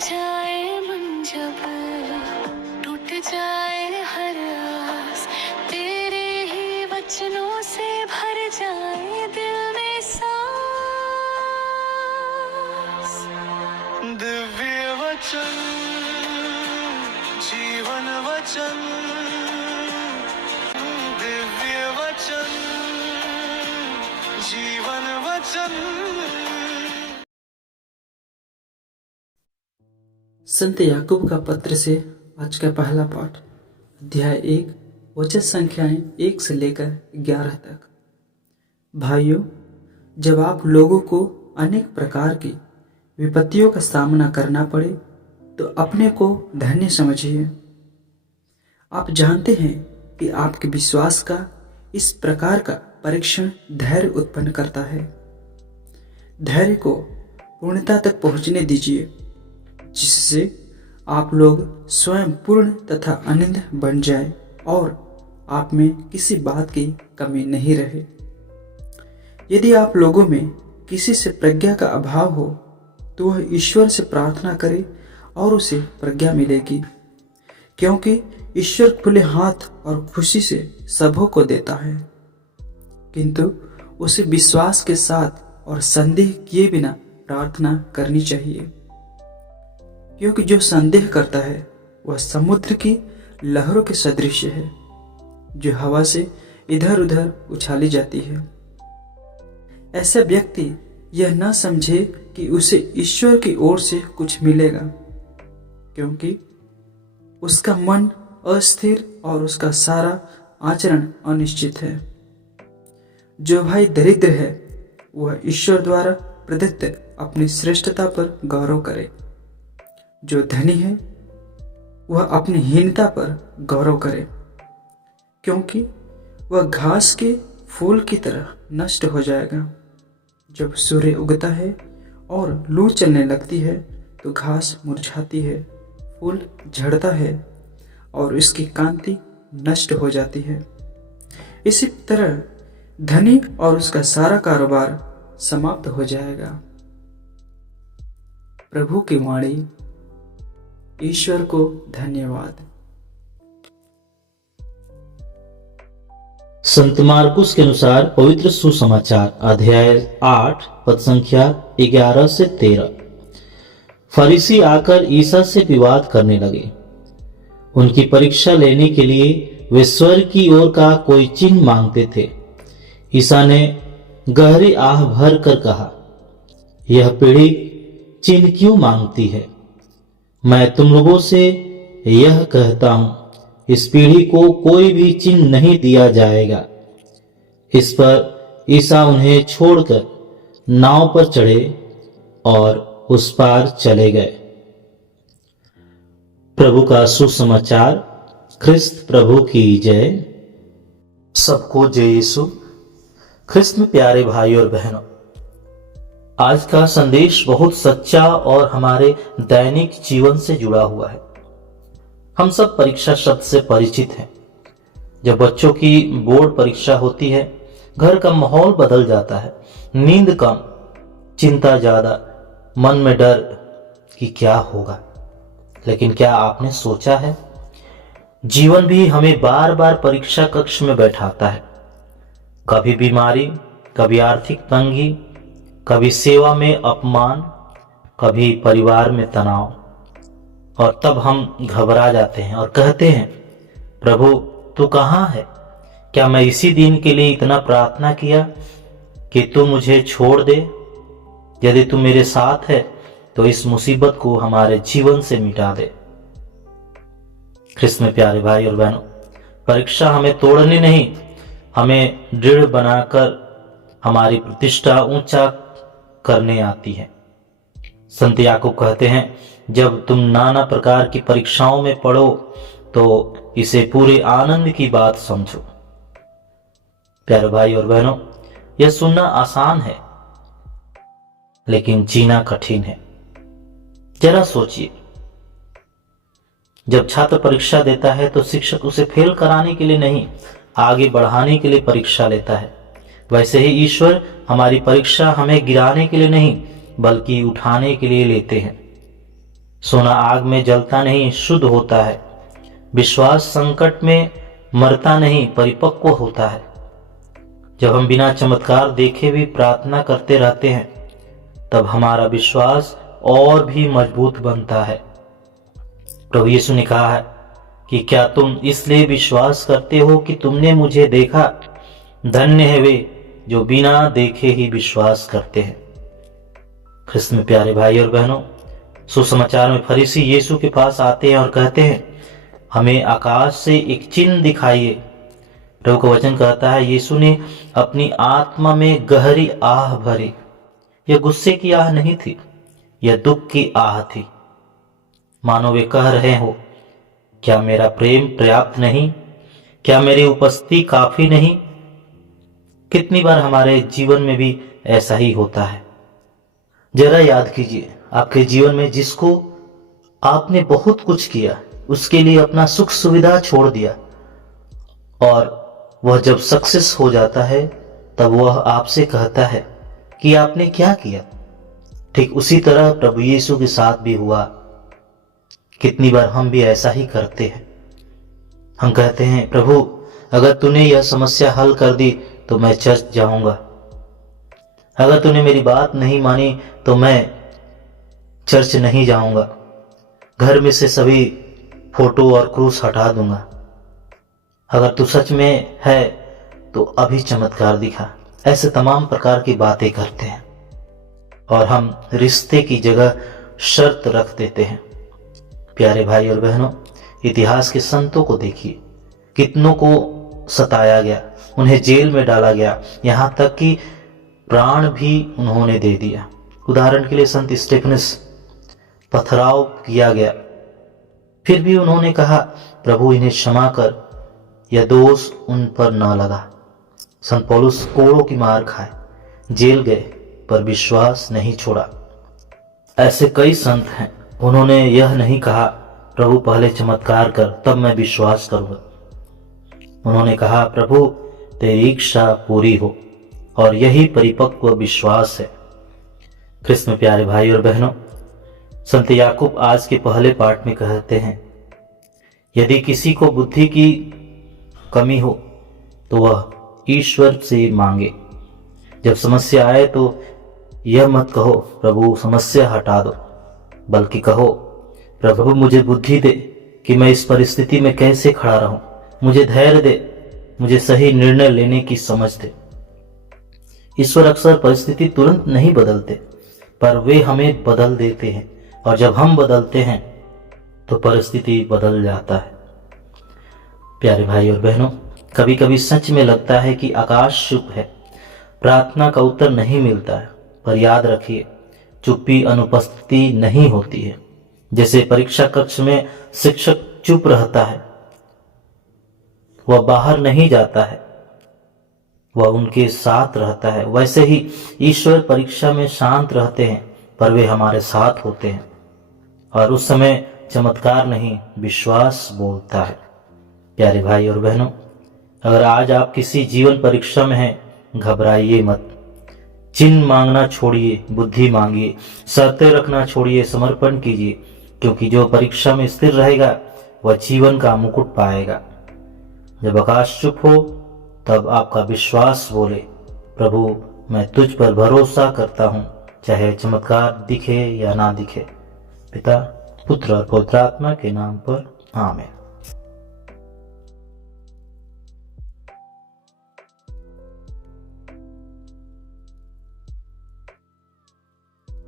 जाए मन जब टूट जाए हर आस, तेरे ही वचनों से भर जाए दिल में सांस। दिव्य वचन, जीवन वचन, दिव्य वचन, जीवन वचन। संत याकूब का पत्र से आज का पहला पाठ, अध्याय 1, वचन संख्याएं 1 से लेकर 11 तक। भाइयों, जब आप लोगों को अनेक प्रकार की विपत्तियों का सामना करना पड़े तो अपने को धन्य समझिए। आप जानते हैं कि आपके विश्वास का इस प्रकार का परीक्षण धैर्य उत्पन्न करता है। धैर्य को पूर्णता तक पहुंचने दीजिए, जिससे आप लोग स्वयं पूर्ण तथा आनंद बन जाए और आप में किसी बात की कमी नहीं रहे। यदि आप लोगों में किसी से प्रज्ञा का अभाव हो तो वह ईश्वर से प्रार्थना करे और उसे प्रज्ञा मिलेगी, क्योंकि ईश्वर खुले हाथ और खुशी से सबों को देता है, किंतु उसे विश्वास के साथ और संदेह किए बिना प्रार्थना करनी चाहिए, क्योंकि जो संदेह करता है वह समुद्र की लहरों के सदृश है, जो हवा से इधर उधर उछाली जाती है। ऐसा व्यक्ति यह न समझे कि उसे ईश्वर की ओर से कुछ मिलेगा, क्योंकि उसका मन अस्थिर और उसका सारा आचरण अनिश्चित है। जो भाई दरिद्र है वह ईश्वर द्वारा प्रदत्त अपनी श्रेष्ठता पर गौरव करे। जो धनी है वह अपनी हीनता पर गौरव करे, क्योंकि वह घास के फूल की तरह नष्ट हो जाएगा। जब सूर्य उगता है और लू चलने लगती है तो घास मुरझाती है, फूल झड़ता है और इसकी कांति नष्ट हो जाती है। इसी तरह धनी और उसका सारा कारोबार समाप्त हो जाएगा। प्रभु की वाणी। ईश्वर को धन्यवाद। संत मार्कुस के अनुसार पवित्र सुसमाचार अध्याय 8 पद संख्या 11 से 13। फरीसी आकर ईसा से विवाद करने लगे। उनकी परीक्षा लेने के लिए वे स्वर्ग की ओर का कोई चिन्ह मांगते थे। ईसा ने गहरी आह भर कर कहा, यह पीढ़ी चिन्ह क्यों मांगती है? मैं तुम लोगों से यह कहता हूं, इस पीढ़ी को कोई भी चिन्ह नहीं दिया जाएगा। इस पर ईसा उन्हें छोड़कर नाव पर चढ़े और उस पार चले गए। प्रभु का सुसमाचार। ख्रिस्त प्रभु की जय। सबको जय यीशु। ख्रिस्त में प्यारे भाई और बहनों, आज का संदेश बहुत सच्चा और हमारे दैनिक जीवन से जुड़ा हुआ है। हम सब परीक्षा शब्द से परिचित हैं। जब बच्चों की बोर्ड परीक्षा होती है, घर का माहौल बदल जाता है। नींद कम, चिंता ज्यादा, मन में डर कि क्या होगा। लेकिन क्या आपने सोचा है, जीवन भी हमें बार बार परीक्षा कक्ष में बैठाता है। कभी बीमारी, कभी आर्थिक तंगी, कभी सेवा में अपमान, कभी परिवार में तनाव। और तब हम घबरा जाते हैं और कहते हैं, प्रभु तू कहाँ है? क्या मैं इसी दिन के लिए इतना प्रार्थना किया कि तू मुझे छोड़ दे? यदि तू मेरे साथ है तो इस मुसीबत को हमारे जीवन से मिटा दे। ख्रिस्त में प्यारे भाई और बहनों, परीक्षा हमें तोड़ने नहीं, हमें दृढ़ बनाकर हमारी प्रतिष्ठा ऊंचा करने आती है। संत याकूब कहते हैं, जब तुम नाना प्रकार की परीक्षाओं में पड़ो तो इसे पूरे आनंद की बात समझो। प्यारे भाई और बहनों, यह सुनना आसान है लेकिन जीना कठिन है। जरा सोचिए, जब छात्र परीक्षा देता है तो शिक्षक उसे फेल कराने के लिए नहीं, आगे बढ़ाने के लिए परीक्षा लेता है। वैसे ही ईश्वर हमारी परीक्षा हमें गिराने के लिए नहीं बल्कि उठाने के लिए लेते हैं। सोना आग में जलता नहीं, शुद्ध होता है। विश्वास संकट में मरता नहीं, परिपक्व होता है। जब हम बिना चमत्कार देखे भी प्रार्थना करते रहते हैं, तब हमारा विश्वास और भी मजबूत बनता है। प्रभु यीशु ने कहा है कि क्या तुम इसलिए विश्वास करते हो कि तुमने मुझे देखा? धन्य है वे जो बिना देखे ही विश्वास करते हैं। ख्रिस्त में प्यारे भाई और बहनों, सुसमाचार में फरीसी यीशु के पास आते हैं और कहते हैं, हमें आकाश से एक चिन्ह दिखाइए। प्रभु का वचन कहता है, यीशु ने अपनी आत्मा में गहरी आह भरी। यह गुस्से की आह नहीं थी, यह दुख की आह थी। मानो वे कह रहे हो, क्या मेरा प्रेम पर्याप्त नहीं? क्या मेरी उपस्थिति काफी नहीं? कितनी बार हमारे जीवन में भी ऐसा ही होता है। जरा याद कीजिए, आपके जीवन में जिसको आपने बहुत कुछ किया, उसके लिए अपना सुख सुविधा छोड़ दिया, और वह जब सक्सेस हो जाता है तब वह आपसे कहता है कि आपने क्या किया। ठीक उसी तरह प्रभु यीशु के साथ भी हुआ। कितनी बार हम भी ऐसा ही करते हैं। हम कहते हैं, प्रभु अगर तूने यह समस्या हल कर दी तो मैं चर्च जाऊंगा, अगर तूने मेरी बात नहीं मानी तो मैं चर्च नहीं जाऊंगा, घर में से सभी फोटो और क्रूस हटा दूंगा, अगर तू सच में है तो अभी चमत्कार दिखा। ऐसे तमाम प्रकार की बातें करते हैं और हम रिश्ते की जगह शर्त रख देते हैं। प्यारे भाई और बहनों, इतिहास के संतों को देखिए, कितनों को सताया गया, उन्हें जेल में डाला गया, यहाँ तक कि प्राण भी उन्होंने दे दिया। उदाहरण के लिए संत स्टेफनस, पथराव किया गया, फिर भी उन्होंने कहा, प्रभु इन्हें क्षमा कर, यह दोष उन पर न लगा। संत पौलुस कोड़ों की मार खाए, जेल गए, पर विश्वास नहीं छोड़ा। ऐसे कई संत हैं, उन्होंने यह नहीं कहा, प्रभु पहले चमत्कार कर तब मैं विश्वास करूंगा। उन्होंने कहा, प्रभु तेरी इच्छा पूरी हो, और यही परिपक्व विश्वास है। ख्रिस्त में प्यारे भाई और बहनों, संत याकूब आज के पहले पाठ में कहते हैं, यदि किसी को बुद्धि की कमी हो तो वह ईश्वर से मांगे। जब समस्या आए तो यह मत कहो, प्रभु समस्या हटा दो, बल्कि कहो, प्रभु मुझे बुद्धि दे कि मैं इस परिस्थिति में कैसे खड़ा रहूं, मुझे धैर्य दे, मुझे सही निर्णय लेने की समझ दे। ईश्वर अक्सर परिस्थिति तुरंत नहीं बदलते, पर वे हमें बदल देते हैं, और जब हम बदलते हैं तो परिस्थिति बदल जाता है। प्यारे भाई और बहनों, कभी कभी सच में लगता है कि आकाश चुप है, प्रार्थना का उत्तर नहीं मिलता है, पर याद रखिए, चुप्पी अनुपस्थिति नहीं होती है। जैसे परीक्षा कक्ष में शिक्षक चुप रहता है, वह बाहर नहीं जाता है, वह उनके साथ रहता है, वैसे ही ईश्वर परीक्षा में शांत रहते हैं, पर वे हमारे साथ होते हैं, और उस समय चमत्कार नहीं, विश्वास बोलता है। प्यारे भाई और बहनों, अगर आज आप किसी जीवन परीक्षा में हैं, घबराइए मत। चिन्ह मांगना छोड़िए, बुद्धि मांगिए, सत्य रखना छोड़िए, समर्पण कीजिए, क्योंकि जो परीक्षा में स्थिर रहेगा वह जीवन का मुकुट पाएगा। जब आकाश चुप हो तब आपका विश्वास बोले, प्रभु मैं तुझ पर भरोसा करता हूँ, चाहे चमत्कार दिखे या ना दिखे। पिता, पुत्र और पवित्र आत्मा के नाम पर आमीन।